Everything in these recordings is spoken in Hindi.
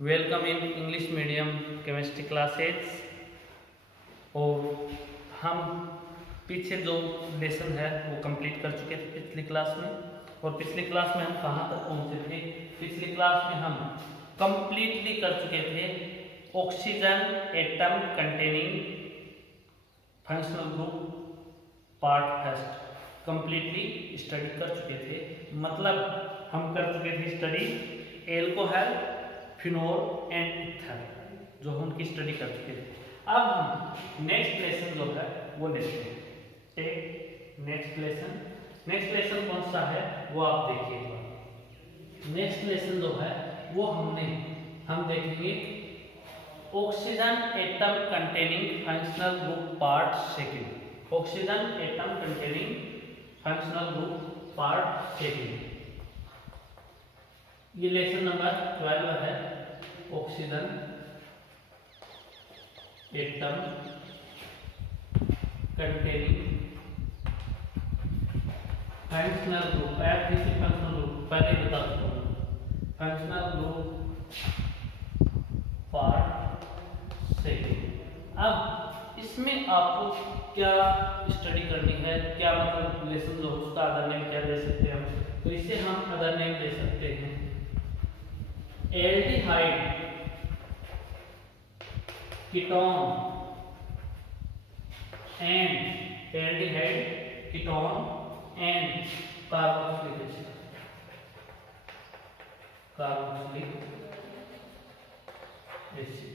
Welcome in English medium chemistry classes. और हम पीछे जो लेसन है वो कंप्लीट कर चुके थे पिछली क्लास में। और पिछली क्लास में हम कहाँ तक पहुँचे थे? पिछली क्लास में हम कंप्लीटली कर चुके थे oxygen atom containing functional group part first completely study कर चुके थे। मतलब हम कर चुके थे study alcohol, phenol and ether, जो हम उनकी स्टडी कर चुके थे। अब हम नेक्स्ट लेसन जो है वो लेते हैं। टेक नेक्स्ट लेसन कौन सा है वो आप देखिएगा। नेक्स्ट लेसन जो है वो हम देखेंगे oxygen atom containing functional group part second. Oxygen atom containing functional group part second, ये लेसन नंबर 12 है। Oxygen atom containing functional group, functional group पहले बता चुका हूं। Functional group part second. अब इसमें आपको क्या स्टडी करनी है, क्या मतलब लेसन जो उसका अदर नेम क्या दे सकते हैं हम? तो इसे हम अदर नेम दे सकते हैं aldehyde ketone and aldehyde ketone and carboxylic acid.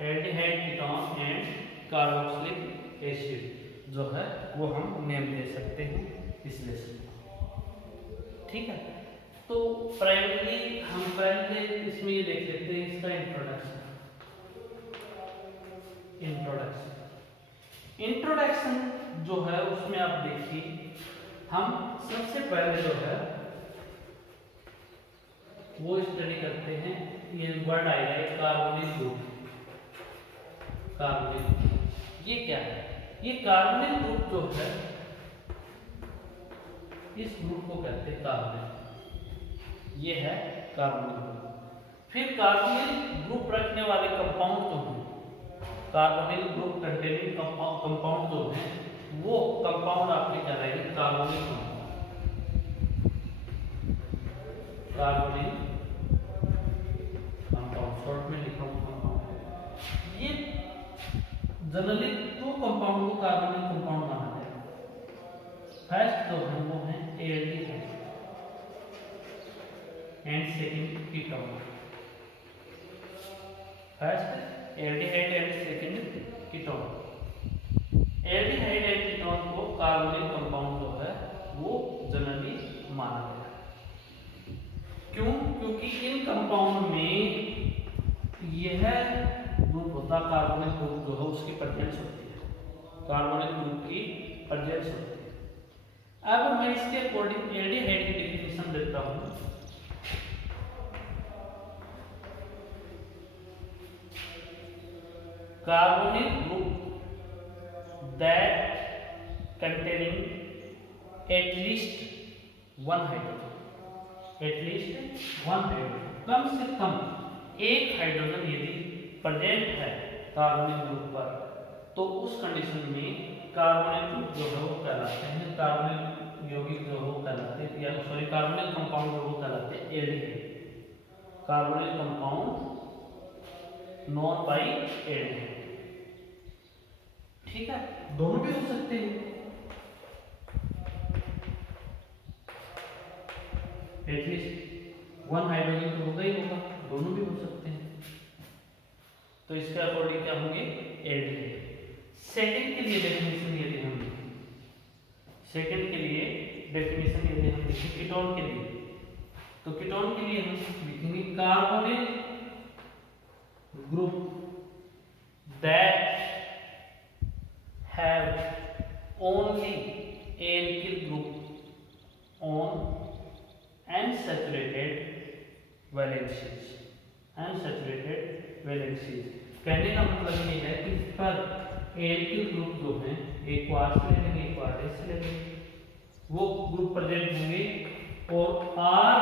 Aldehyde ketone and carboxylic acid जो है वो हम नेम दे सकते हैं इस लेसन को। ठीक है, तो प्राइमरी हम पहले इसमें ये देख लेते हैं इसका इंट्रोडक्शन जो है उसमें आप देखिए, हम सबसे पहले जो है वो स्टडी करते हैं, ये वर्ड आएगा एक कार्बोनिल ग्रुप। ये क्या है? ये कार्बोनिल ग्रुप जो है इस ग्रुप को कहते हैं कार्बोनिल। ये है कार्बोनिल ग्रुप। फिर कार्बोनिल ग्रुप रखने वाले कंपाउंड जो हैं, कार्बोनिल ग्रुप कंटेनिंग कंपाउंड जो हैं वो कंपाउंड आपके कहलाएंगे कार्बोनिल कंपाउंड, शॉर्ट में लिखा हूं कंपाउंड। ये जनरली दो कंपाउंड को कार्बोनिल कंपाउंड माना जाता है। फर्स्ट जो है वो है aldehyde and second ketone. First aldehyde and second ketone. Aldehyde and ketone को कार्बोनिल कंपाउंड जो है वो जनरली माना जाता है। क्यों? क्योंकि इन कंपाउंड में यह ग्रुप होता कार्बोनिल ग्रुप जो है उसकी प्रेजेंस होती है, कार्बोनिल ग्रुप की प्रेजेंस होती है। अब मैं इसके अकॉर्डिंग एल्डिहाइड की डेफिनेशन देता हूं। Carbonyl group that containing at least one hydrogen, कम से कम एक हाइड्रोजन यदि प्रेजेंट है कार्बोनिल ग्रुप पर, तो उस कंडीशन में कार्बोनिल ग्रुप जो है वो कहलाते हैं, कार्बोनिल यौगिक जो है वो कहलाते हैं, या सॉरी कार्बोनिल कंपाउंड जो वो कहलाते हैं aldehyde. Carbonyl compound non by aldehyde. ठीक है, दोनों भी हो सकते हैं, एटलीस्ट वन हाइड्रोजन तो होगा ही होगा, दोनों भी हो सकते हैं। तो इसके अकॉर्डिंग क्या होंगे? एल्डिहाइड। सेकंड के लिए डेफिनेशन यदि हम लिखें, कीटोन के लिए, तो कीटोन के लिए हम लिखेंगे carbonyl group that have only alkyl group on unsaturated valencies। कहने का मतलब ये है कि इस पर एल्किल ग्रुप जो है, एक को R से लेंगे एक को R से लेंगे, वो ग्रुप प्रेजेंट होंगे और R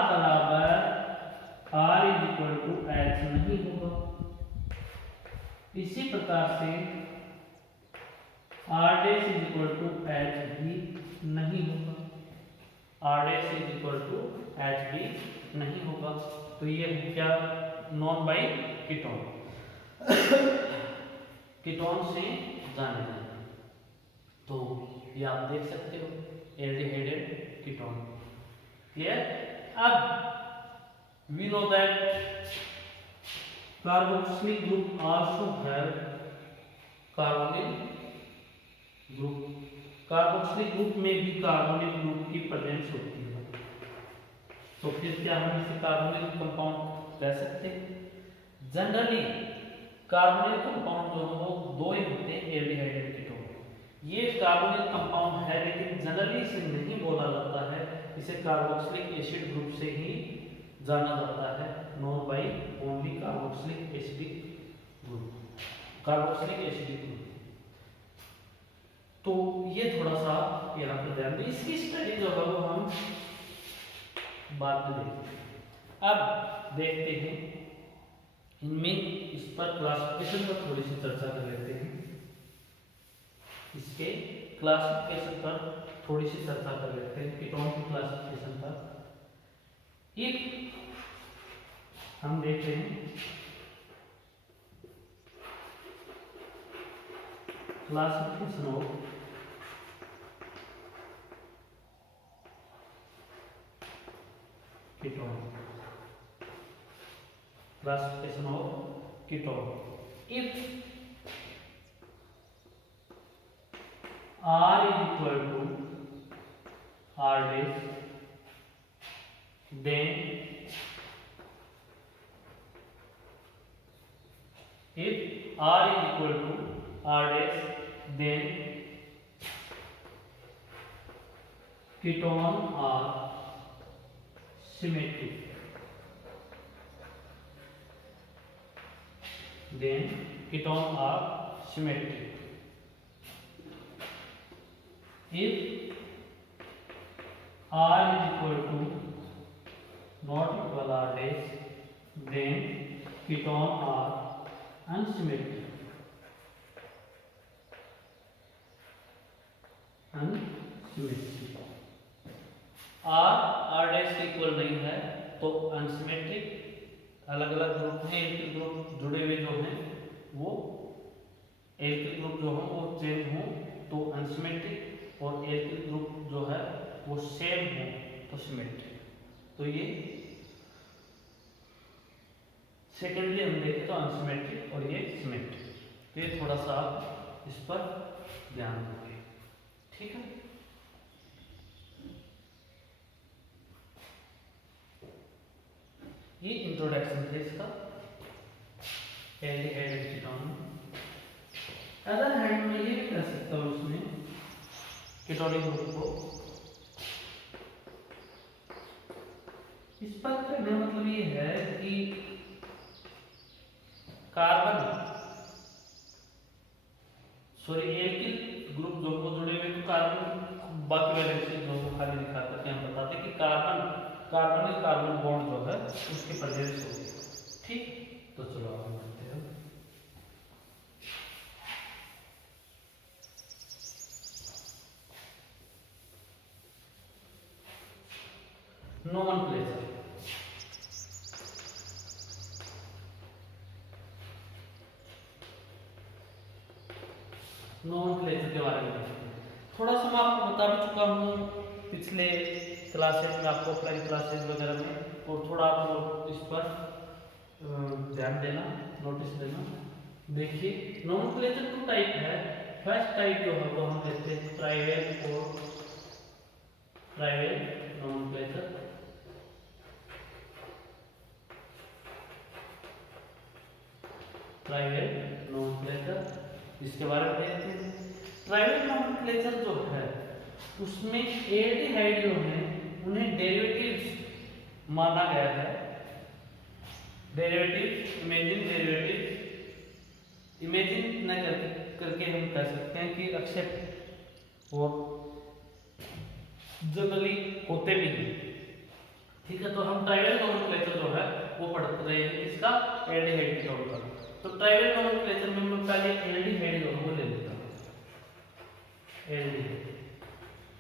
R is equal to H नहीं होगा। इसी प्रकार से R dash is equal to H भी नहीं होगा। R dash is equal to H भी नहीं होगा। तो ये क्या नॉन बाई कीटोन कीटोन से जाने जाए। तो ये आप देख सकते हो एल्डिहाइडेड कीटोन। क्लियर? अब we know that carboxylic group also have carbonyl group. Carboxylic group में भी कार्बोनिल ग्रुप की प्रेजेंस होती है। तो फिर क्या हम इसे कार्बोनिल कंपाउंड कह सकते हैं? जनरली कार्बोनिल कंपाउंड जो है वो दो ही होते हैं एल्डिहाइडेड कीटोन। ये कार्बोनिल कंपाउंड है, लेकिन जनरली इसे नहीं बोला जाता है, इसे कार्बोक्सिलिक एसिड ग्रुप से ही जाना जाता है, known by only carboxylic acidic group, carboxylic acidic group. तो ये थोड़ा सा यहाँ पर ध्यान दें। इसकी स्टडी जो है वो हम बाद में देखेंगे। अब देखते हैं इनमें इस पर क्लासिफिकेशन पर थोड़ी सी चर्चा कर लेते हैं। इसके क्लासिफिकेशन पर थोड़ी सी चर्चा कर लेते हैं, कीटोन की क्लासिफिकेशन पर। एक हम देखते हैं classification of ketone. Classification of ketone. If R is equal to R dash, then if R is equal to R dash, then ketone are symmetric. Then ketone are symmetric. If R is equal to not equal R dash, then ketone are unsymmetric. Unsymmetric. R dash के इक्वल नहीं है तो अनसिमेट्रिक, अलग अलग ग्रुप हैं, एल्किल ग्रुप जुड़े हुए जो हैं वो एल्किल ग्रुप जो है वो चेंज हो तो अनसिमेट्रिक, और एल्किल ग्रुप जो है वो सेम हो तो सिमेट्रिक। तो ये सेकेंडली हम देखें तो अनसिमेट्रिक और ये सिमेट्रिक। तो ये थोड़ा सा इस पर ध्यान देंगे, ठीक है। ये इंट्रोडक्शन थे इसका एल्डिहाइड कीटोन। अदर हैंड में ये कह सकता हूँ उसमें कीटोनिक ग्रुप को इस पर कहने का मतलब ये है कि एल्किल ग्रुप जो को जुड़े हुए तो कार्बन बाकी वैलेंसी जो को खाली दिखा करके हम बताते हैं कि कार्बन कार्बन बॉन्ड जो है उसकी प्रेजेंस होगी, ठीक। तो चलो आगे बढ़ते हैं। नोमेनक्लेचर। नोमेनक्लेचर के बारे में थोड़ा सा मैं आपको बता भी चुका हूँ पिछले क्लासेस में, आपको ऑफलाइन क्लासेस वगैरह में, और थोड़ा आपको इस पर ध्यान देना, नोटिस देना। देखिए नोमेनक्लेचर टू टाइप है। फर्स्ट टाइप जो है वो हम लेते हैं ट्राइवल और ट्राइवल नोमेनक्लेचर। ट्राइवल नोमेनक्लेचर इसके बारे में देखते हैं। ट्राइवल नोमेनक्लेचर जो है उसमें एल्डिहाइड जो है उन्हें डेरिवेटिव्स माना गया है। डेरिवेटिव्स, इमेजिन न करके हम कह सकते हैं कि एक्सेप्ट और जनरली होते भी हैं, ठीक है। तो हम ट्राइवल नोमेनक्लेचर जो है वो पढ़ रहे हैं किसका, एल्डिहाइड के तौर पर। तो ट्राइवल नोमेनक्लेचर में मैं पहले एल्डिहाइड दोनों को ले लेता हूँ। एल्डिहाइड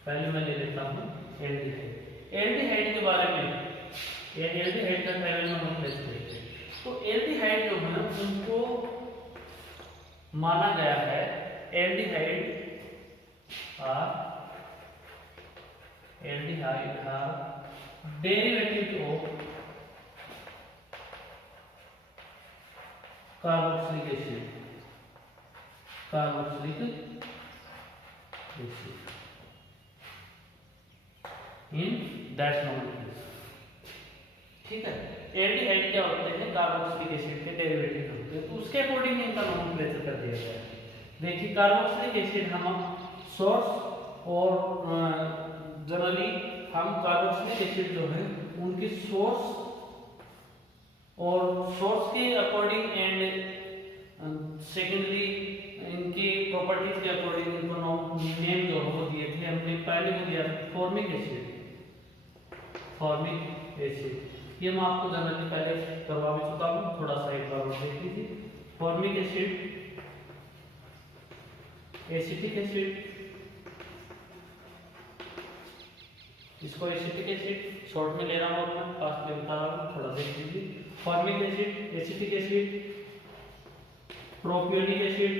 पहले मैं ले लेता हूँ एल्डिहाइड। एल्डिहाइड के बारे में, ये एल्डिहाइड का ट्राइवल नोमेनक्लेचर है। तो एल्डिहाइड जो है उनको माना गया है, aldehyde are derivative of carboxylic acid, carboxylic acid in that nomenclature. ठीक है, एल्डिहाइड क्या होते हैं, कार्बोक्सिलिक एसिड के डेरिवेटिव होते हैं, तो उसके अकॉर्डिंग इनका नोमेनक्लेचर कर दिया गया है। देखिए कार्बोक्सिलिक एसिड हम सोर्स और जनरली हम कार्बोक्सिलिक एसिड जो है उनकी सोर्स और सोर्स के अकॉर्डिंग एंड सेकेंडरी इनकी प्रॉपर्टीज के अकॉर्डिंग इनको नेम जो वो दिए थे। हमने पहले को दिया फॉर्मिक एसिड, फॉर्मिक एसिड ये मैं आपको जनरली पहले करवा भी चुका हूँ, थोड़ा सा एक बार देख लीजिए। फॉर्मिक एसिड, एसिटिक एसिड, इसको एसिटिक एसिड शॉर्ट में ले रहा हूँ, मैं फास्ट में बता रहा हूँ, थोड़ा देख लीजिए। Formic acid, acetic acid, propionic acid,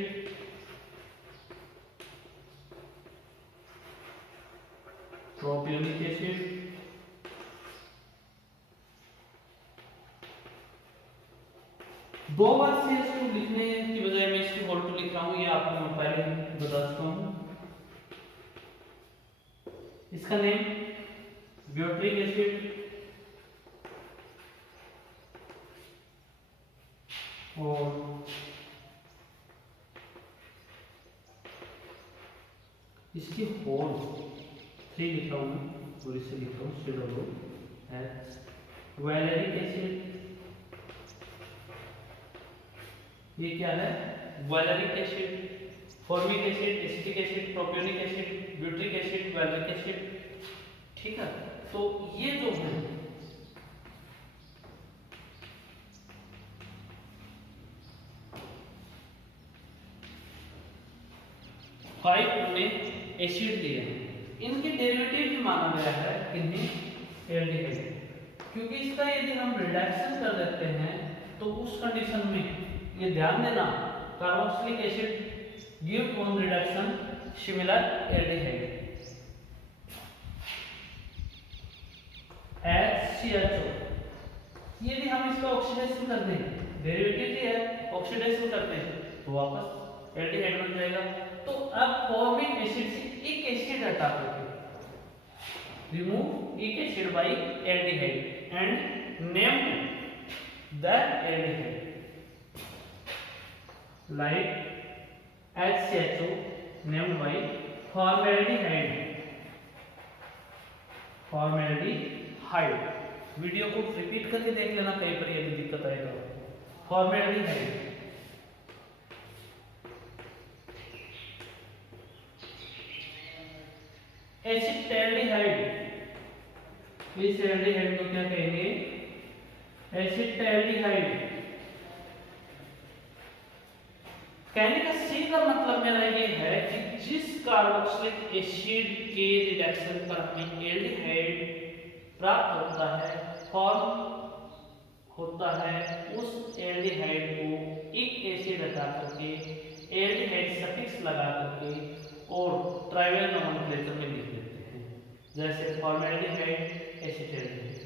propionic acid, दो बार से इसको लिखने की बजाय मैं इसको होल टू लिख रहा हूँ, ये आपको मैं पहले बता चुका हूँ। इसका नेम ब्यूटरिक एसिड और इसकी होल 3 लिख रहा हूँ और इसे लिख रहा हूँ COOH। वैलेरिक एसिड, ये क्या है, valeric acid, formic acid, acetic acid, propionic acid, butyric acid, valeric acid. ठीक है, तो ये जो है फाइव में एसिड दिए हैं, इनके डेरिवेटिव भी माना गया है किन्हें, एल्डिहाइड। क्योंकि इसका यदि हम रिडक्शन कर देते हैं तो उस कंडीशन में ये ध्यान देना, carboxylic acid give on reduction similar aldehyde HCHO। यदि हम इसका ऑक्सीडेशन कर दें, डेरिवेटिव ही है, ऑक्सीडेशन करते हैं तो वापस एल्डिहाइड बन जाएगा। तो अब फॉर्मिक एसिड से एक एसिड हटा देते, रिमूव एक acid by aldehyde and name the aldehyde like HCHO named by formaldehyde, formaldehyde। Video को रिपीट करके देख लेना, कहीं पर यदि दिक्कत आएगा। फॉर्मेल्डिहाइड, एसिटाल्डिहाइड, इस एल्डिहाइड को क्या कहेंगे, एसिटाल्डिहाइड। कहने का सीधा मतलब मेरा ये है कि जिस कार्बोक्सिलिक एसिड के रिडक्शन पर हमें एल्डिहाइड प्राप्त होता है, फॉर्म होता है, उस एल्डिहाइड को एक एसिड हटा करके एल्डिहाइड सफिक्स लगा करके और ट्राइवल नोमेनक्लेचर में लिख देते हैं, जैसे फॉर्मेल्डिहाइड, एसिटाल्डिहाइड।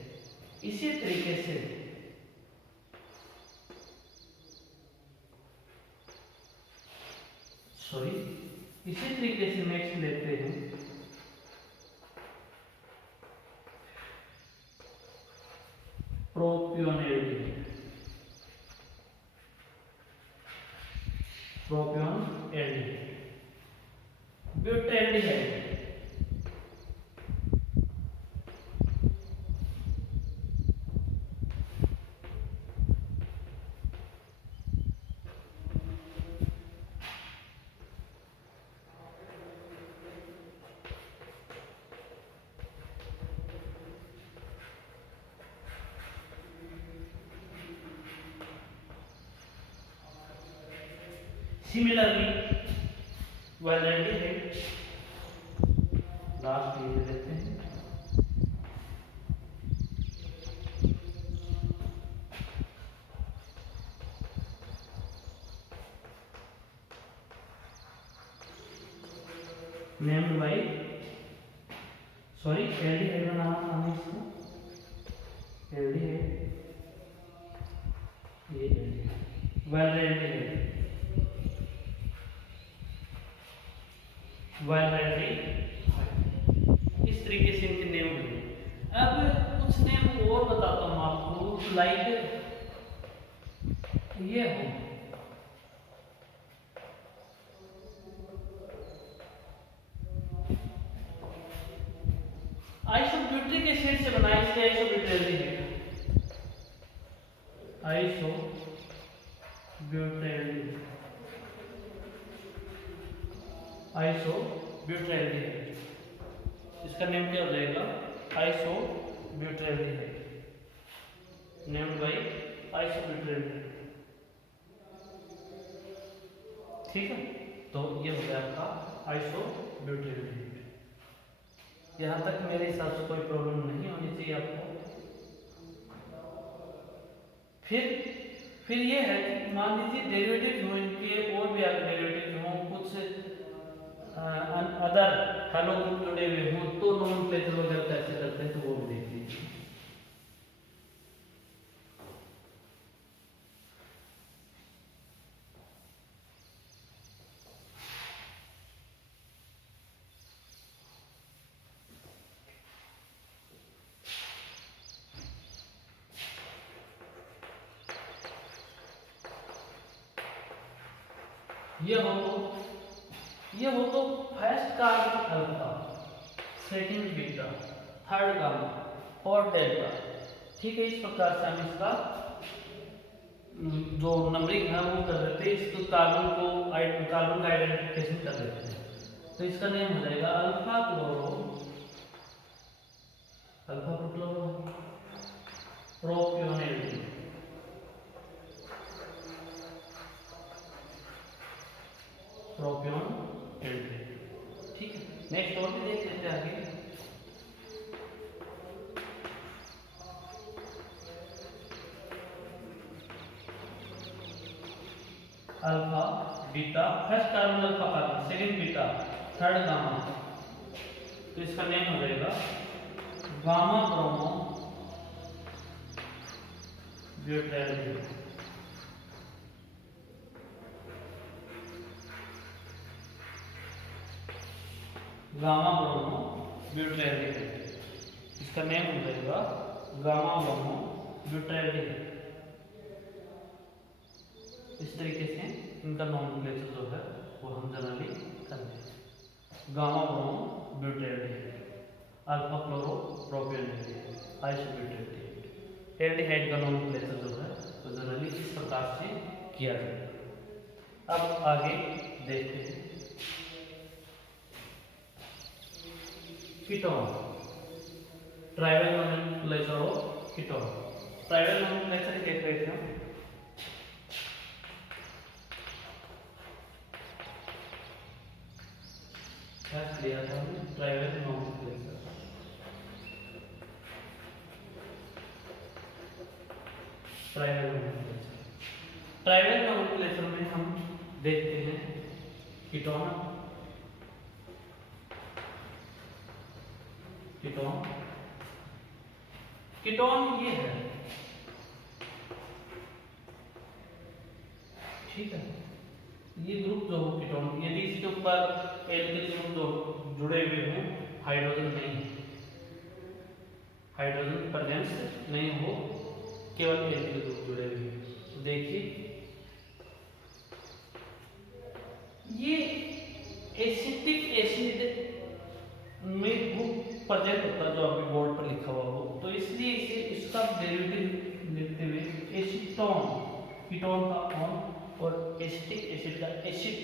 इसी तरीके से नेक्स्ट लेते हैं प्रोपियोनेल्डिहाइड, प्रोपियोनेल्डिहाइड, ब्यूटेल्डिहाइड, सिमिलरली वाइल्ड लास्ट ये देते हैं नेम्ड बाई सॉरी एल्डिहाइड बनाना था हमें इसको एल्डिहाइड ये वाइल्ड इस तरीके से इनके नेम बने। अब कुछ नेम और बताता हूँ आपको, लाइक ये हो आइसोब्यूट्रिक एसिड से बना, इसलिए आइसोब्यूट्रेल है। आइसोब्यूट्रेल इसका नेम क्या हो जाएगा? आइसोब्यूट्रेल नेम्ड बाय आइसोब्यूट्रेल। ठीक है, तो ये हो गया आपका आइसोब्यूट्रेल। यहाँ तक मेरे हिसाब से कोई प्रॉब्लम नहीं होनी चाहिए आपको। फिर ये है कि मान लीजिए डेरिवेटिव्स हो इनके, और भी अगर डेरिवेटिव्स हो, कुछ अदर हेलो ग्रुप जुड़े हुए हों, तो नोमेनक्लेचर वगैरह कैसे करते हैं तो वो भी देख लीजिए। ये हो तो first carbon alpha, second beta, third gamma, fourth delta. ठीक है, इस प्रकार से हम इसका जो नंबरिंग है वो कर देते हैं। इसको कार्बन का आइडेंटिफिकेशन कर देते हैं। तो इसका नेम हो जाएगा अल्फा प्रोपियोनेट। प्रोपियोन एल्डिहाइड। ठीक है, नेक्स्ट और भी देख लेते हैं आगे। Alpha beta, first carbon alpha carbon, second beta, third gamma. तो इसका नेम हो जाएगा gamma bromo butyl. Gamma bromo butyl, इसका नेम हो जाएगा गामा ब्रोमो ब्यूटाइल। इस तरीके से इनका नोमेनक्लेचर जो है वो हम जनरली करते हैं। Gamma bromo butyl, alpha chloro propionate, isobutyrate. Aldehyde का नोमेनक्लेचर जो है वो जनरली इस प्रकार से किया जाता है। अब आगे देखते हैं ketone, trivial nomenclature of ketone. Trivial nomenclature देख रहे थे हम। लिया था हमने ट्राइवल नोमेनक्लेचर। ट्राइवल नोमेनक्लेचर में हम देखते हैं कीटोन, कीटोन ये है। ठीक है, ये ग्रुप जो हो कीटोन, यदि इसके ऊपर एल्किल ग्रुप जो जुड़े हुए हों, हाइड्रोजन प्रेजेंस नहीं हो, केवल एल्किल ग्रुप जुड़े हुए हैं, तो देखिए ये एसिटिक एसिड में ग्रुप प्रेजेंट होता है जो आपके बोर्ड पर लिखा हुआ हो, तो इसलिए इसे इसका डेरिवेटिव लिखते हुए एसीटोन, कीटोन का ऑन और एसिटिक एसिड का एसिड,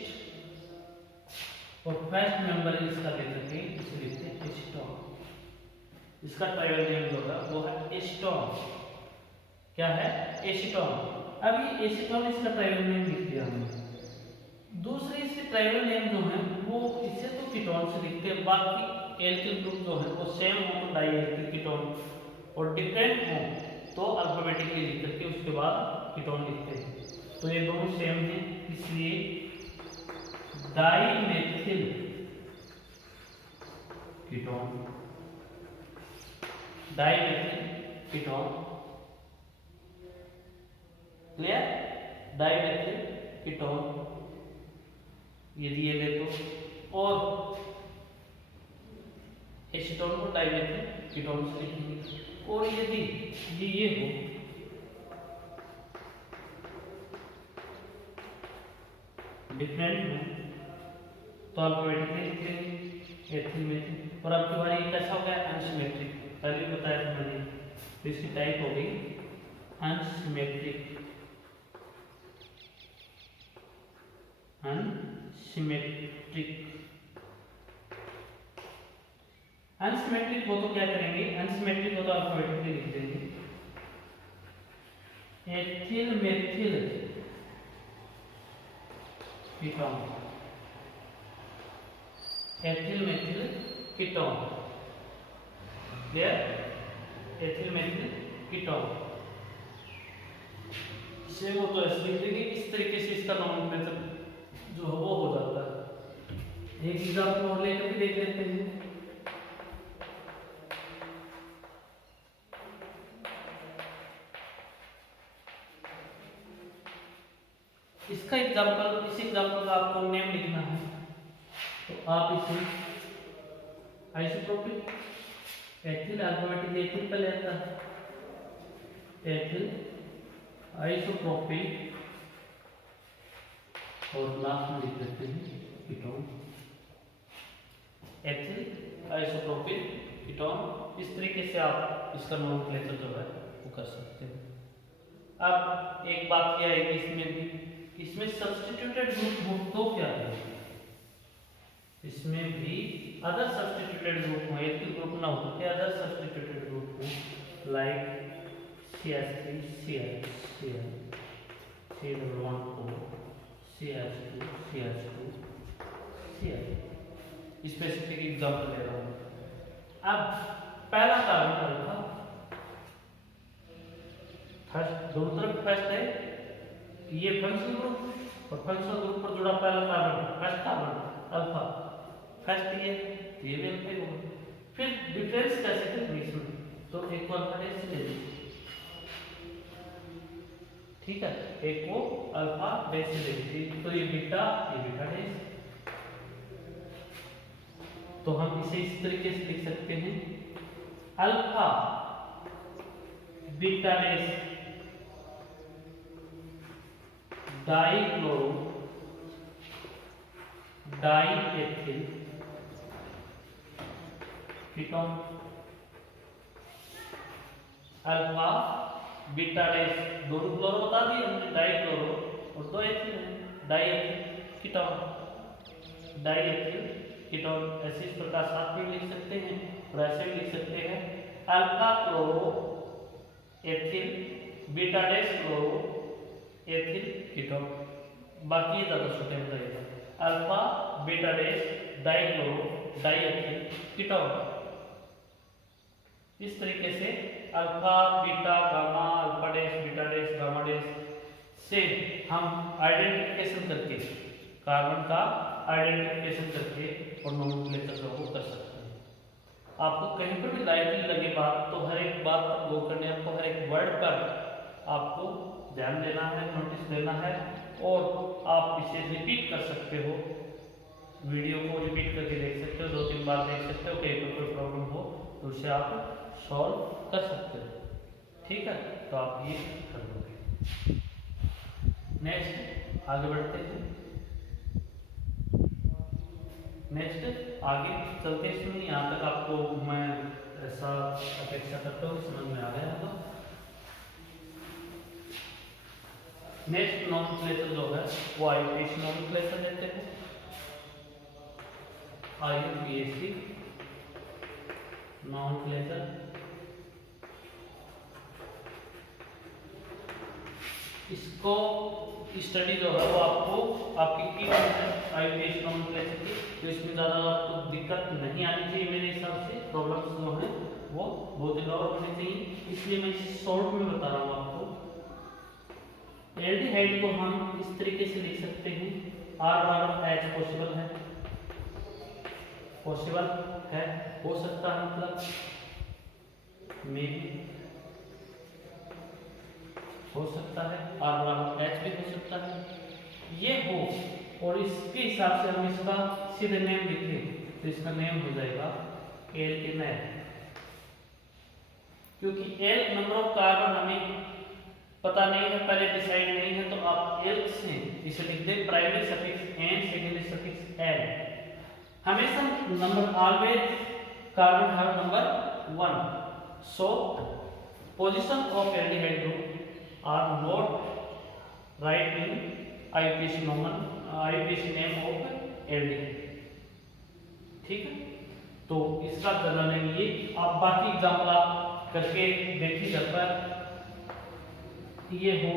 और फर्स्ट मेंबर इसका ले सकते हैं, इसे लिखते हैं एसीटोन। इसका ट्राइवल नेम जो है वो है एसीटोन। क्या है? एसीटोन। अब ये एसीटोन, इसका ट्राइवल नेम लिख दिया हमने। दूसरी इसके ट्राइवल नेम जो है वो इसे तो कीटोन से लिखते हैं, बाकी एल्किल ग्रुप जो है वो सेम हो तो डाई एल्किल कीटोन, और डिफरेंट हो तो अल्फाबेटिकली लिख करके उसके बाद कीटोन लिखते हैं। तो ये दोनों सेम हैं, इसलिए dimethyl ketone, dimethyl ketone, clear, dimethyl ketone ये दिए गए तो, और एसीटोन को डाईमेथिल कीटोन से लिखेंगे। और यदि ये हो डिफरेंट हो तो अल्फाबेटिकली लिखेंगे एथिल मेथिल। और अब की बारी कैसा हो गया, अनसिमेट्रिक, पहले बताया था मैंने, तो इसकी टाइप हो गई अनसिमेट्रिक, अनसिमेट्रिक। अनसिमेट्रिक हो तो क्या करेंगे, अनसिमेट्रिक हो तो अल्फाबेटिकली लिख देंगे ethyl methyl ketone, ethyl methyl ketone, clear, ethyl methyl ketone. Same हो तो ऐसे लिख देंगे, इस तरीके से इसका नॉमेनक्लेचर जो है वो हो जाता है। एक एग्जांपल और लेकर भी देख लेते हैं। इसका एग्जांपल, इस एग्जांपल का आपको नेम लिखना है, तो आप इसे आइसोप्रोपिक, एथिल अल्फाबेटिकली एथिल पहले आता है, एथिल आइसोप्रोपिक, और लास्ट में लिख देते हैं कीटोन, एथिल आइसोप्रोपिक कीटोन। इस तरीके से आप इसका नॉमेनक्लेचर जो है वो कर सकते हैं। अब एक बात क्या है कि इसमें भी, इसमें सब्स्टिट्यूटेड ग्रुप हो तो क्या है, इसमें भी अदर सब्स्टिट्यूटेड ग्रुप हो, एथिल ग्रुप ना हो तो अदर सब्स्टिट्यूटेड ग्रुप हो, like CH3 CH Cl C114 CH2 CH2 Cl। Specific example ले रहा हूं। अब पहला कार्बन अल्फा, फर्स्ट दोनों तरफ फर्स्ट है, ये फंक्शनल ग्रुप और फंक्शनल ग्रुप पर जुड़ा पहला carbon, first carbon alpha, first ये भी अल्फा ही होगा। फिर डिफरेंस कैसे करेंगे इसमें, तो एक को अल्फा डैश ले लीजिए, ठीक है, एक को अल्फा डैश ले लीजिए, तो ये बीटा डैश। तो हम इसे इस तरीके से लिख सकते हैं, alpha beta dash dichloro diethyl ketone, alpha beta dash दोनों क्लोरो बता दिए हमने, डाइक्लोरो और दो एथिल है, डाइएथिल कीटोन, डाइएथिल कीटोन। ऐसे इस प्रकार साथ में लिख सकते हैं और ऐसे भी लिख सकते हैं, alpha chloro ethyl beta dash chloro ethyl ketone. बाकी ये ज्यादा सुटेबल रहेगा, alpha beta dash dichloro diethyl ketone. इस तरीके से alpha beta gamma, alpha dash beta dash gamma dash से हम आइडेंटिफिकेशन करके, कार्बन का आइडेंटिफिकेशन करके और नॉमेनक्लेचर को कर सकते हैं। आपको कहीं पर भी लाइटली लगे बात, तो हर एक बात पर गौर करने, आपको हर एक वर्ड पर आपको ध्यान देना है, नोटिस देना है, और आप इसे रिपीट कर सकते हो, वीडियो को रिपीट करके देख सकते हो, 2-3 बार देख सकते हो, कहीं पर कोई प्रॉब्लम हो तो उसे आप सॉल्व कर सकते हो, ठीक है। तो आप ये कर लोगे। नेक्स्ट आगे बढ़ते हैं, नेक्स्ट आगे चलते हैं। यहाँ तक आपको मैं ऐसा अपेक्षा करता हूँ समझ में आ गया होगा। नेक्स्ट नॉमेनक्लेचर जो है वो आयुर्वेद नॉमेनक्लेचर लेते हैं, आयुर्वेद नॉमेनक्लेचर। इसको स्टडी जो है वो आपको आपकी की IUPAC नॉमेनक्लेचर की, तो इसमें ज़्यादा आपको दिक्कत नहीं आनी चाहिए मेरे हिसाब से। प्रॉब्लम्स जो हैं वो बहुत ही लोअर होनी चाहिए, इसलिए मैं इसे शॉर्ट में बता रहा हूँ आपको। एल्डिहाइड को हम इस तरीके से लिख सकते हैं, R/H पॉसिबल है, पॉसिबल है, हो सकता है, मतलब मे भी हो सकता है, R/H भी हो सकता है, ये हो। और इसके हिसाब से हम इसका सीधे नेम लिखें तो इसका नेम हो जाएगा एल्केनाइल, क्योंकि एल नंबर ऑफ कार्बन हमें पता नहीं है, पहले डिसाइड नहीं है, तो आप एल से इसे लिख दें, primary suffix ane, secondary suffix al. हमेशा number always carbon have number 1, so position of aldehyde group are not right in IUPAC name of aldehyde. ठीक है, तो इसका जनरल नेम ये। आप बाकी एग्जाम्पल आप करके देखिए घर पर, ये हो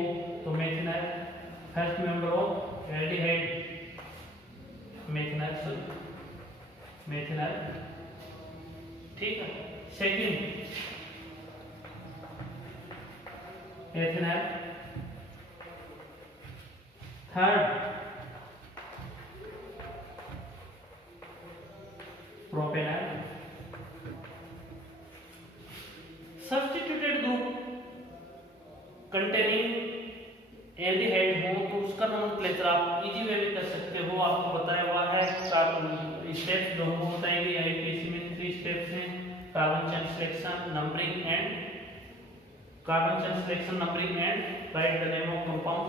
तो methanal first member of aldehyde, methanal, ठीक है। Second ethanal, third propanal. Substituted group containing aldehyde हो तो उसका नोमेनक्लेचर आप इजी वे में कर सकते हो, आपको बताया हुआ है। स्टेप्स जो हमको बताएंगे IUPAC में 3 स्टेप्स हैं, carbon chain selection, numbering and right the name of compound.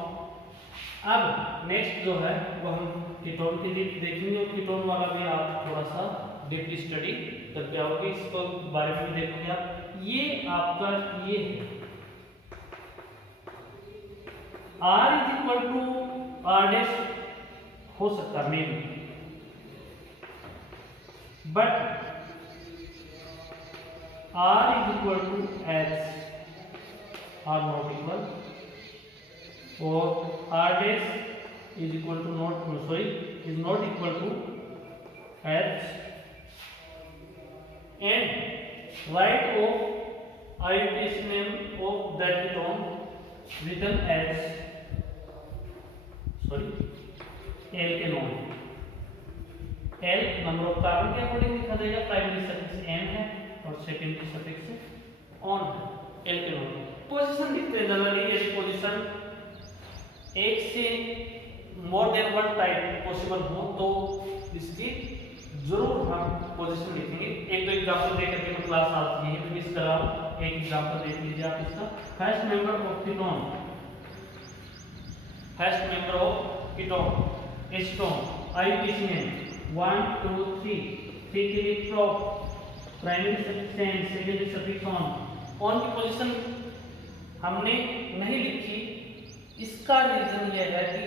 अब नेक्स्ट जो है वो हम कीटोन के लिए देखेंगे, और कीटोन वाला भी आप थोड़ा सा डीपली स्टडी करके आओगे, इसको बारे में देखोगे आप। ये आपका ये है R=R' हो सकता है may be, but R=H are not equal, or R' is not equal to H, and right of IUPAC name of that ketone written as alkanone। L number of carbon के अकॉर्डिंग लिखा जाएगा, प्राइमरी सफिक्स N है और सेकेंडरी सफिक्स ऑन है, एल्केनोन। पोजीशन लिखते हैं जनरली, यदि पोजीशन एक से मोर देन 1 टाइप पॉसिबल हो तो इसकी जरूर हम पोजीशन लिखेंगे। एक दो एग्जांपल देकर के मैं क्लास आज यहीं पे मिस कर रहा हूं, एक एग्जांपल देख लीजिए आप इसका। First member of ketone, acetone, IUPAC में 1 2 3 के लिए prop, primary suffix N, secondary suffix one की पोजीशन हमने नहीं लिखी। इसका रीजन यह है कि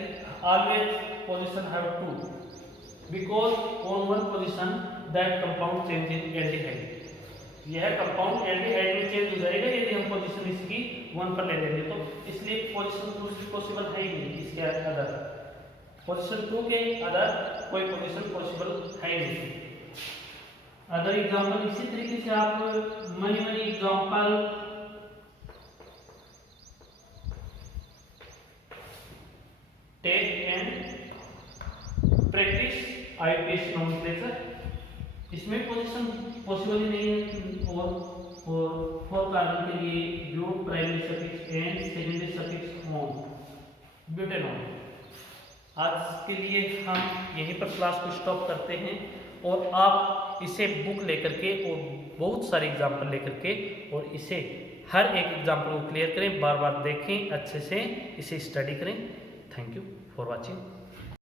always position have two, because on one position that compound change in aldehyde. यह कंपाउंड एल्डिहाइड में चेंज हो जाएगा यदि हम पोजीशन इसकी 1 पर ले लेंगे, तो इसलिए पोजीशन 2 पॉसिबल है ही नहीं, इसके अदर पोजीशन 2 के अदर कोई पोजीशन पॉसिबल है ही नहीं। अदर एग्जांपल इसी तरीके से आप many example take and practice IUPAC nomenclature. इसमें पोजीशन पॉसिबल ही नहीं है, और 4 कार्बन के लिए blue, primary suffix N, secondary suffix one, butanone. आज के लिए हम यहीं पर क्लास को स्टॉप करते हैं, और आप इसे बुक लेकर के और बहुत सारे एग्जाम्पल लेकर के और इसे हर एक एग्जाम्पल को क्लियर करें, बार बार देखें, अच्छे से इसे स्टडी करें। Thank you for watching.